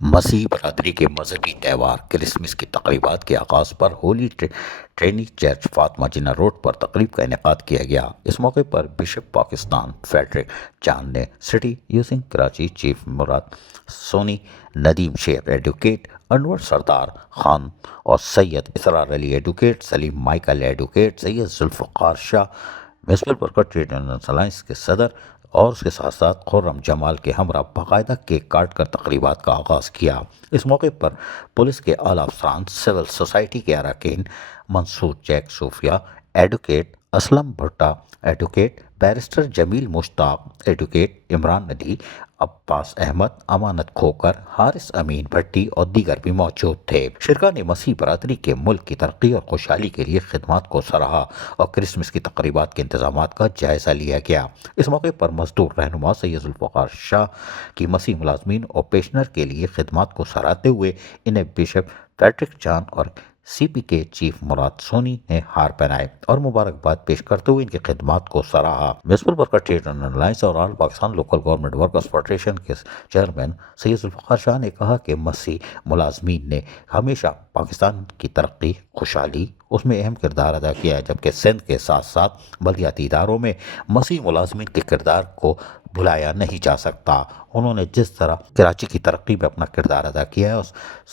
مسیحی برادری کے مذہبی تہوار کرسمس کی تقریبات کے آغاز پر ہولی ٹرینی چرچ فاطمہ جناح روڈ پر تقریب کا انعقاد کیا گیا۔ اس موقع پر بشپ پاکستان فریڈرک چاند نے سٹی یوسنگ کراچی چیف مراد سونی، ندیم شیخ ایڈوکیٹ، انور سردار خان اور Syed Israr Ali advocate, Saleem Michael advocate, Syed Zulfiqar Shah, municipal worker trade union alliance کے صدر اور اس کے ساتھ ساتھ خرم جمال کے ہمراہ باقاعدہ کیک کاٹ کر تقریبات کا آغاز کیا۔ اس موقع پر پولیس کے اعلیٰ افسران، سول سوسائٹی کے اراکین، منصور چیک صوفیہ، ایڈوکیٹ اسلم بھٹا ایڈوکیٹ، بیرسٹر جمیل مشتاق ایڈوکیٹ، عمران ندی، عباس احمد، امانت کھوکر، حارث امین بھٹی اور دیگر بھی موجود تھے۔ شرکاء نے مسیحی برادری کے ملک کی ترقی اور خوشحالی کے لیے خدمات کو سراہا اور کرسمس کی تقریبات کے انتظامات کا جائزہ لیا گیا۔ اس موقع پر مزدور رہنما سید ذوالفقار شاہ کی مسیحی ملازمین اور پینشنر کے لیے خدمات کو سراہتے ہوئے انہیں بشپ فریڈرک چاند اور سی پی کے چیف مراد سونی نے ہار پہنائے اور مبارکباد پیش کرتے ہوئے ان کی خدمات کو سراہا۔ Municipal worker trade union alliance اور all Pakistan local government workers federation کے چیئرمین سید ذوالفقار شاہ نے کہا کہ مسیحی ملازمین نے ہمیشہ پاکستان کی ترقی، خوشحالی اس میں اہم کردار ادا کیا ہے، جبکہ سندھ کے ساتھ ساتھ بلدیاتی اداروں میں مسیحی ملازمین کے کردار کو بھلایا نہیں جا سکتا۔ انہوں نے جس طرح کراچی کی ترقی میں اپنا کردار ادا کیا ہے اور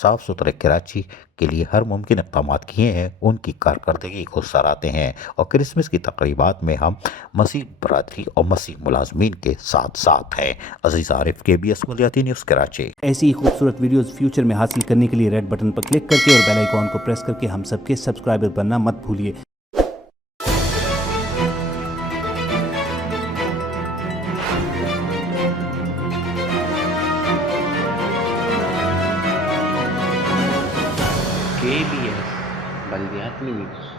صاف ستھرے کراچی کے لیے ہر ممکن اقدامات کیے ہیں، ان کی کارکردگی کو سراہتے ہیں اور کرسمس کی تقریبات میں ہم مسیحی برادری اور مسیحی ملازمین کے ساتھ ساتھ ہیں۔ عزیز عارف، KBS ملیاتی نیوز کراچی۔ ایسی ہی خوبصورت ویڈیوز فیوچر میں حاصل کرنے کے لیے ریڈ بٹن پر کلک کر کے اور بیل آئیکن کو پریس کر کے ہم سب کے سبسکرائبر بننا مت بھولیے۔ KBS بلدیاتی نیوز۔